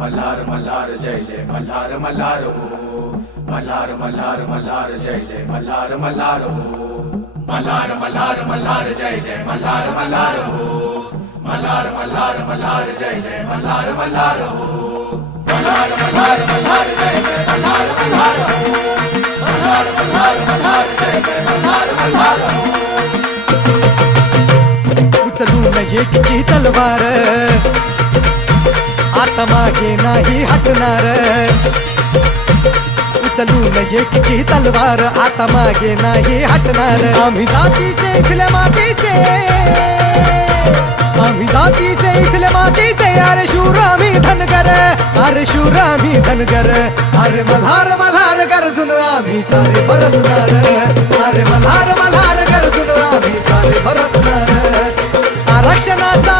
मल्हार मल्हार जय जय मल्हार मल्हार हो मल्हार मल्हार मल्हार जय जय मल्हार मल्हार हो मल्हार मल्हार मल्हार जय जय मल्हार मल्हार हो मल्हार मल्हार मल्हार जय जय मल्हार मल्हार हो मल्हार मल्हार मल्हार जय जय मल्हार मल्हार हो मल्हार मल्हार मल्हार जय जय मल्हार मल्हार हो उचलून एकीची तलवार आता मागे नाही हटणार उचलून एकीची तलवार आता मागे नाही हटणार आम्ही जातीचे इथल्या मातीचे आम्ही जातीचे इथल्या मातीचे अरे शूर आम्ही धनगर अरे शूर आम्ही धनगर अरे मल्हार मल्हार गरजून आम्ही सारे बरसणार अरे मल्हार मल्हार गरजून आम्ही सारे बरसणार आरक्षणाचा